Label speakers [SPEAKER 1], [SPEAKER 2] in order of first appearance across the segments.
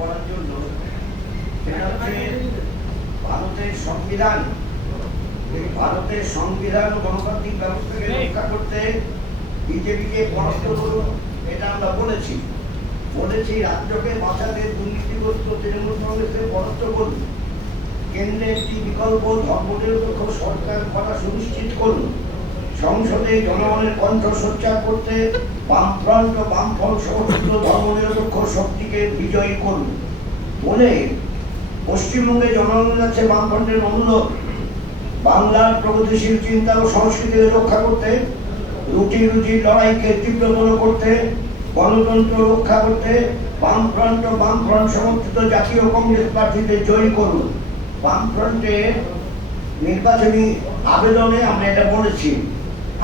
[SPEAKER 1] করার জন্য সেটা হচ্ছে ভারতের সংবিধান ভারতের সংবিধান ও গণতান্ত্রিক ব্যবস্থাকে রক্ষা করতে বিজেপিকে পরাস্ত করুন এটা আমরা বলেছি। বলেছি রাজ্যকে বাঁচাতে দুর্নীতিগ্রস্ত তৃণমূল কংগ্রেসকে পরাস্ত করুন। কেন্দ্রে একটি বিকল্প ধর্মনিরপেক্ষ সরকার করা সুনিশ্চিত করুন। সংসদে জনগণের কণ্ঠ সোচ্চার করতে বামফ্রন্ট বামফ্রন্ট সমর্থিত ধর্মনিরপেক্ষ শক্তিকে বিজয়ী করুন। বলে পশ্চিমবঙ্গে জনগণের কাছে বামফ্রন্টের অনুরোধ, বাংলার প্রগতিশীল চিন্তা ও সংস্কৃতিকে রক্ষা করতে, রুটি রুজির লড়াইকে তীব্রতর করতে, গণতন্ত্র রক্ষা করতে বামফ্রন্ট ও বামফ্রন্ট সমর্থিত জাতীয় কংগ্রেস প্রার্থীদের জয়ী করুন। বামফ্রন্টের নির্বাচনী আবেদনে আমরা এটা বলেছি।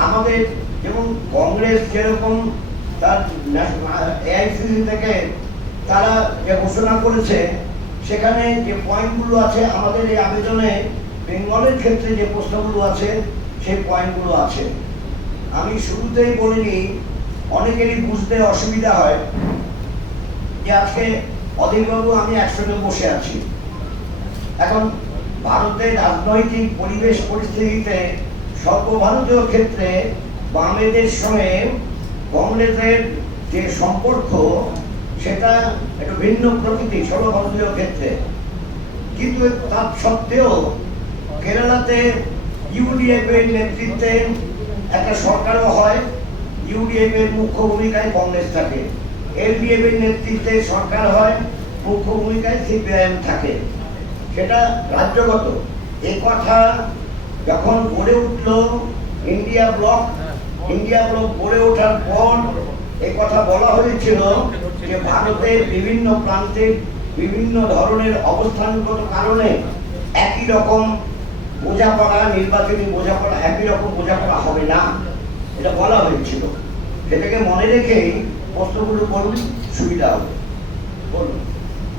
[SPEAKER 1] আমাদের যেমন কংগ্রেস যেরকম তার এআইসিসি থেকে তারা যে ঘোষণা করেছে, সেখানে যে পয়েন্টগুলো আছে, আমাদের এই আবেদনে বেঙ্গলের ক্ষেত্রে যে প্রশ্নগুলো আছে, সেই পয়েন্টগুলো আছে। আমি শুরুতেই বলিনি, অনেকেরই বুঝতে অসুবিধা হয় যে আজকে অধীরবাবু, আমি একসঙ্গে বসে আছি। এখন ভারতের রাজনৈতিক পরিবেশ পরিস্থিতিতে সর্বভারতীয় ক্ষেত্রে বামেদের সঙ্গে কংগ্রেসের যে সম্পর্ক, সেটা একটু ভিন্ন প্রকৃতি সর্বভারতীয় ক্ষেত্রে। কিন্তু তার সত্ত্বেও কেরালাতে ইউডিএফ এর নেতৃত্বে একটা সরকারও হয় ইউডিএফ এর মুখ্য ভূমিকায় কংগ্রেস থাকে। এলডিএফ এর নেতৃত্বে সরকার হয়, মুখ্য ভূমিকায় সিপিআইএম থাকে। সেটা রাজ্যগত। এই কথা যখন গড়ে উঠল ইন্ডিয়া ব্লক ইন্ডিয়া ব্লক গড়ে ওঠার পর এই কথা বলা হয়েছিল যে ভারতের বিভিন্ন প্রান্তে বিভিন্ন ধরনের অবস্থানগত কারণে একই রকম বোঝাপড়া, নির্বাচনী বোঝাপড়া, একই রকম বোঝাপড়া হবে না। এটা বলা হয়েছিল। সেটাকে মনে রেখেই প্রশ্নগুলো করুন সুবিধা হবে। বলুন।